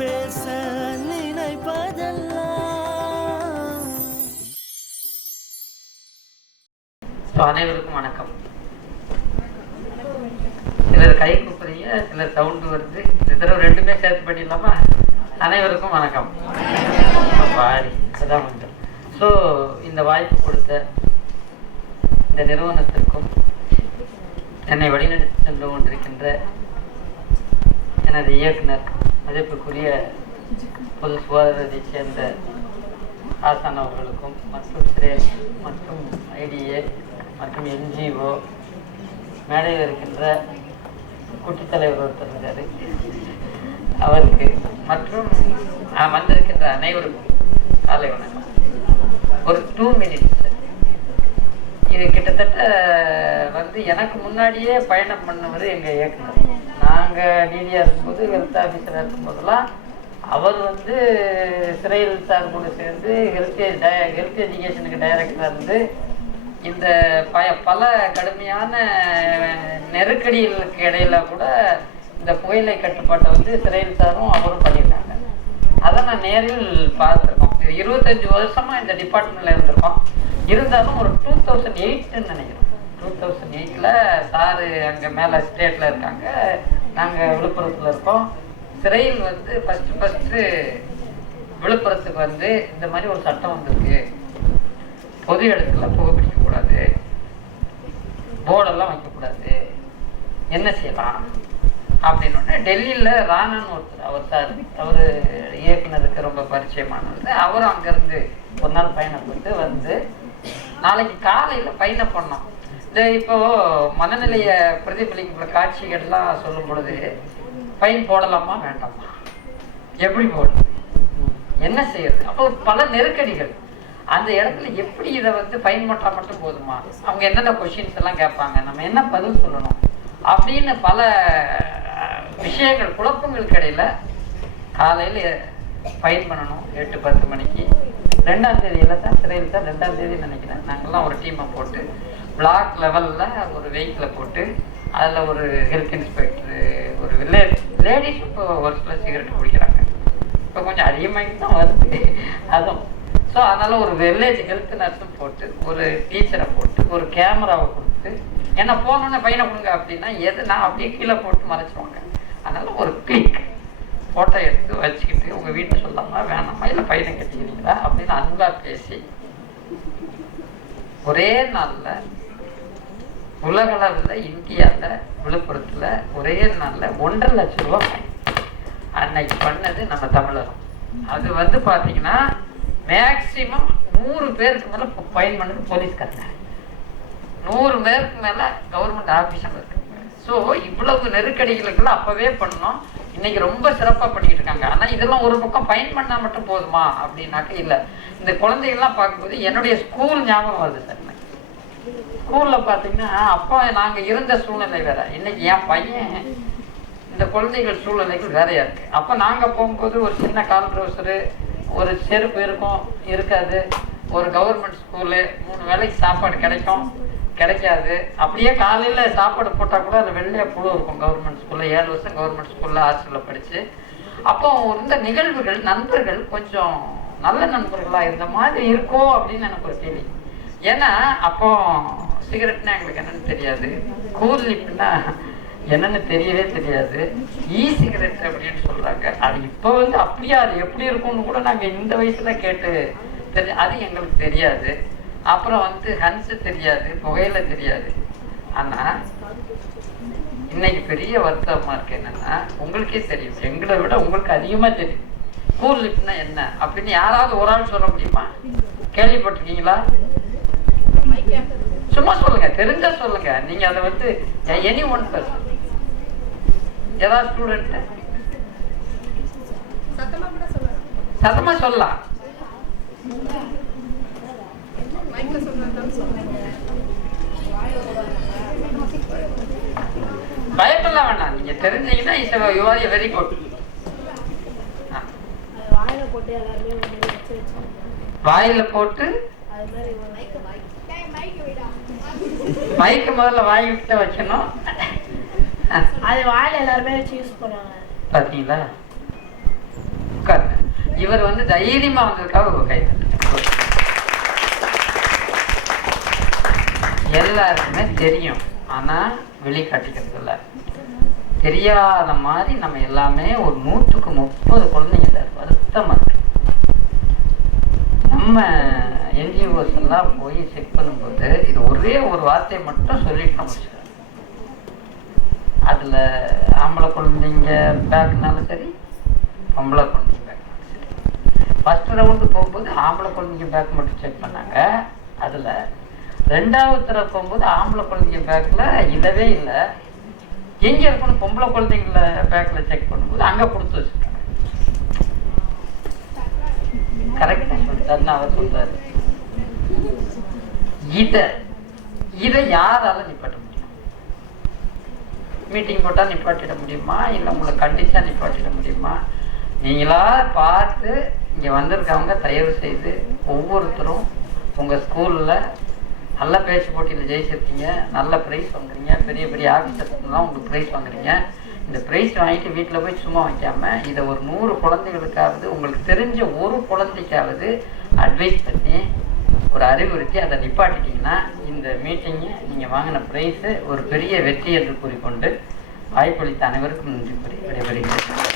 பேச நினைப்பதெல்லாம். அனைவருக்கும் வணக்கம். சிலர் கை கூப்பிடுறீங்க, சிலர் சவுண்டு வருது. இந்த ரெண்டுமே சேர்த்து பண்ணிடலாமா? அனைவருக்கும் வணக்கம். பாடி அதான் வந்து ஸோ இந்த வாய்ப்பு கொடுத்த இந்த நிறுவனத்திற்கும் என்னை வழிநடத்தி சென்று கொண்டிருக்கின்ற எனது இயக்குனர் மதிப்புக்குரிய பொது சுகாதாரத்தைச் சேர்ந்த ஆசான் அவர்களுக்கும் மற்றும் சிரேஷ் மற்றும் ஐடிஏ மற்றும் என்ஜிஓ மேடையில் இருக்கின்ற குட்டித் தலைவர் ஒருத்தர் இருக்காரு அவருக்கு மற்றும் வந்திருக்கின்ற அனைவருக்கும் காலை வணக்கம். ஒரு 2 minutes. இது கிட்டத்தட்ட வந்து எனக்கு முன்னாடியே பயணம் பண்ணவர் எங்கள் இயக்குனர். நாங்கள் டிடியாக இருக்கும்போது ஹெல்த் ஆஃபீஸராக இருக்கும்போதெல்லாம் அவர் வந்து சிறையில் சார் கூட சேர்ந்து ஹெல்த் எஜுகேஷனுக்கு டைரக்டராக இருந்து இந்த பல கடுமையான நெருக்கடிகளுக்கு இடையில கூட இந்த புகையிலை கட்டுப்பாட்டை வந்து சிறையில் சாரும் அவரும் பண்ணியிருக்காங்க. அதை நான் நேரில் பார்த்துருக்கோம். 25 வருஷமா இந்த டிபார்ட்மெண்ட்ல இருந்திருக்கோம். இருந்தாலும் ஒரு 2008ன்னு நினைக்கிறோம். 2008ல் சாரு அங்கே மேலே ஸ்டேட்டில் இருக்காங்க, நாங்கள் விழுப்புரத்தில் இருக்கோம். சிறையில் வந்து ஃபஸ்ட்டு விழுப்புரத்துக்கு வந்து இந்த மாதிரி ஒரு சட்டம் வந்திருக்கு, பொது இடத்துல புகை பிடிக்கக்கூடாது, போர்டெல்லாம் வைக்கக்கூடாது, என்ன செய்யலாம் அப்படின்னு. டெல்லியில் ராணான்னு ஒருத்தர், அவர் சார், அவர் இயக்குனருக்கு ரொம்ப பரிச்சயமானது. அவரும் அங்கேருந்து ஒரு நாள் பயணம் போட்டு வந்து நாளைக்கு காலையில் பயணம் பண்ணோம். இந்த இப்போ மனநிலையை பிரதிபலிக்கிற காட்சிகள்லாம் சொல்லும் பொழுது ஃபைன் போடலாமா வேண்டாமா, எப்படி போடுறது, என்ன செய்யறது, அப்போ பல நெருக்கடிகள். அந்த இடத்துல எப்படி இதை வந்து ஃபைன் போட்டால் மட்டும் போதுமா, அவங்க என்னென்ன கொஷின்ஸ் எல்லாம் கேட்பாங்க, நம்ம என்ன பதில் சொல்லணும் அப்படின்னு பல விஷயங்கள் குழப்பங்களுக்கு இடையில காலையில் ஃபைன் பண்ணணும் 8-10 மணிக்கு. 2ஆம் தேதியில் தான் சிறையில் தான் 2ஆம் தேதி நினைக்கிறேன். நாங்கள்லாம் ஒரு டீமை போட்டு பிளாக் லெவலில் ஒரு வெஹிக்கிளை போட்டு அதில் ஒரு ஹெல்த் இன்ஸ்பெக்டரு, ஒரு லேடிஸ் இப்போ ஒரு சில சிகரெட் குடிக்கிறாங்க, இப்போ கொஞ்சம் அதிகமாகிட்டு தான் வருது அதுவும். ஸோ அதனால் ஒரு வில்லேஜ் ஹெல்த் நர்ஸும் போட்டு ஒரு டீச்சரை போட்டு ஒரு கேமராவை கொடுத்து, ஏன்னா போனோன்னே பையனை கொடுங்க அப்படின்னா நான் அப்படியே கீழே போட்டு மறைச்சிருவாங்க. அதனால் ஒரு கிளிக் ஃபோட்டோ எடுத்து வச்சுக்கிட்டு உங்கள் வீட்டை சொல்லாமா வேணாமா இல்லை பையனை கட்டிக்கிறீங்களா அப்படின்னு அன்பாக பேசி ஒரே நாளில் உலகளவில் இந்தியாவில் விழுப்புரத்தில் ஒரே நாளில் 1.5 லட்சம் ரூபா ஃபைன் அன்னைக்கு பண்ணது நம்ம தமிழகம். அது வந்து பார்த்தீங்கன்னா மேக்சிமம் 100 பேருக்கு மேலே ஃபைன் பண்ணது போலீஸ்காரங்க, 100 பேருக்கு மேலே கவர்மெண்ட் ஆஃபீஸில் இருக்கு. ஸோ இவ்வளவு நெருக்கடிகளுக்கெல்லாம் அப்போவே பண்ணோம். இன்னைக்கு ரொம்ப சிறப்பாக பண்ணிக்கிட்டு இருக்காங்க. ஆனால் இதெல்லாம் ஒரு பக்கம் ஃபைன் பண்ணால் மட்டும் போதுமா அப்படின்னாக்க இல்லை. இந்த குழந்தைகள்லாம் பார்க்கும்போது என்னுடைய ஸ்கூல் ஞாபகம் வருது சார். ஸ்கூலில் பார்த்தீங்கன்னா அப்போ நாங்கள் இருந்த சூழ்நிலை வேற, இன்னைக்கு என் பையன் இந்த குழந்தைகள் சூழ்நிலைகள் வேறையா இருக்கு. அப்போ நாங்கள் போகும்போது ஒரு சின்ன கால் ட்ரௌசரு, ஒரு செருப்பு இருக்கும் இருக்காது. ஒரு கவர்மெண்ட் ஸ்கூலு, 3 வேளைக்கு சாப்பாடு கிடைக்காது. அப்படியே காலையில் சாப்பாடு போட்டால் கூட அது வெள்ளையாக புழு இருக்கும். கவர்மெண்ட் ஸ்கூலில் 7 வருஷம் கவர்மெண்ட் ஸ்கூலில் ஹாஸ்டலில் படித்து அப்போ இந்த நிகழ்வுகள் நண்பர்கள் கொஞ்சம் நல்ல நண்பர்களாக இருந்த மாதிரி இருக்கும் அப்படின்னு எனக்கு ஒரு கேள்வி. ஏன்னா அப்போ சிகரெட்னா எங்களுக்கு என்னன்னு தெரியாது, கூல் லிப்னா என்னன்னு தெரியவே தெரியாது, சிகரெட் அப்படின்னு சொல்கிறாங்க. அது இப்போ வந்து அப்படியே அது எப்படி இருக்கும்னு கூட நாங்கள் இந்த வயசில் கேட்டு அது எங்களுக்கு தெரியாது. அப்புறம் வந்து ஹன்ஸு தெரியாது, புகையில தெரியாது. ஆனால் இன்னைக்கு பெரிய வருத்தமாக இருக்கு என்னன்னா, உங்களுக்கே தெரியும், எங்களை விட உங்களுக்கு அதிகமாக தெரியும் கூல் லிப்னா என்ன அப்படின்னு. யாராவது ஒரு ஆள் சொல்ல முடியுமா? கேள்விப்பட்டிருக்கீங்களா? சும்மா சொல்லுங்க, தெரிஞ்சா சொல்லுங்க. நீங்க அதை வந்து எனி ஒன் பர்சன், ஏதாவது ஸ்டூடெண்ட் சத்தமா சொல்லலாம். பயப்படலாம் வேணாம், நீங்க தெரிஞ்சீங்கன்னா யூ ஆர் வெரி குட். வாயில போட்டு மைக்கு முதல்ல வாங்கிட்டு வைக்கணும். அது வாயில எல்லாருமே வச்சு யூஸ் பண்ணுவாங்க. பாத்தீங்களா? உட்காருங்க. இவர் வந்து தைரியமா வந்ததுக்காக ஒரு கை எல்லாருக்குமே தெரியும், ஆனா வெளிக்காட்டிக்கிறது இல்லை. தெரியாத மாதிரி நம்ம எல்லாமே ஒரு 100க்கு 30 குழந்தைங்க சார் வருத்தமா இருக்கு. நம்ம என்ஜிஓஸ் எல்லாம் போய் செக் பண்ணும்போது இது ஒரே ஒரு வார்த்தையை மட்டும் சொல்லிட்டு முடிச்சு, அதுல ஆம்பளை குழந்தைங்க பேக்னாலும் சரி பொம்பளை குழந்தைங்க பேக்னாலும் சரி. ஃபர்ஸ்ட் ரவுண்டு போகும்போது ஆம்பளை குழந்தைங்க பேக் மட்டும் செக் பண்ணாங்க. அதுல 2வது தடவை போகும்போது ஆம்பளை குழந்தைங்க பேக்ல இல்லவே இல்லை. எங்க இருக்கணும் பொம்பளை குழந்தைங்கள பேக்ல செக் பண்ணும்போது அங்க கொடுத்து வச்சுருக்காங்க. கரெக்டா சொல்லிட்டாருன்னு அவர் சொல்றாரு. இதை யாரால நிப்பாட்ட முடியும்? மீட்டிங் போட்டா நிப்பாட்டிட முடியுமா? இல்லை உங்களை கண்டிச்சா நிப்பாட்டிட முடியுமா? நீங்களா பார்த்து இங்க வந்திருக்கவங்க தயவு செய்து ஒவ்வொருத்தரும் உங்க ஸ்கூல்ல நல்ல பேச்சு போட்டியில் ஜெயிச்சிருக்கீங்க, நல்ல ப்ரைஸ் வாங்குறீங்க, பெரிய பெரிய ஆஃபீஸர்ஸ்லாம் உங்களுக்கு ப்ரைஸ் வாங்குறீங்க. இந்த ப்ரைஸ் வாங்கிட்டு வீட்டில் போய் சும்மா வைக்காம இதை ஒரு 100 குழந்தைகளுக்காவது, உங்களுக்கு தெரிஞ்ச ஒரு குழந்தைக்காவது அட்வைஸ் பண்ணி ஒரு அறிவுறுத்தி அதை நிப்பாட்டிட்டீங்கன்னா இந்த மீட்டிங்கு நீங்கள் வாங்கின ப்ரைஸு ஒரு பெரிய வெற்றி என்று கூறிக்கொண்டு வாய்ப்பளித்த அனைவருக்கும் நன்றி கூறி விடைபெறுகிறேன்.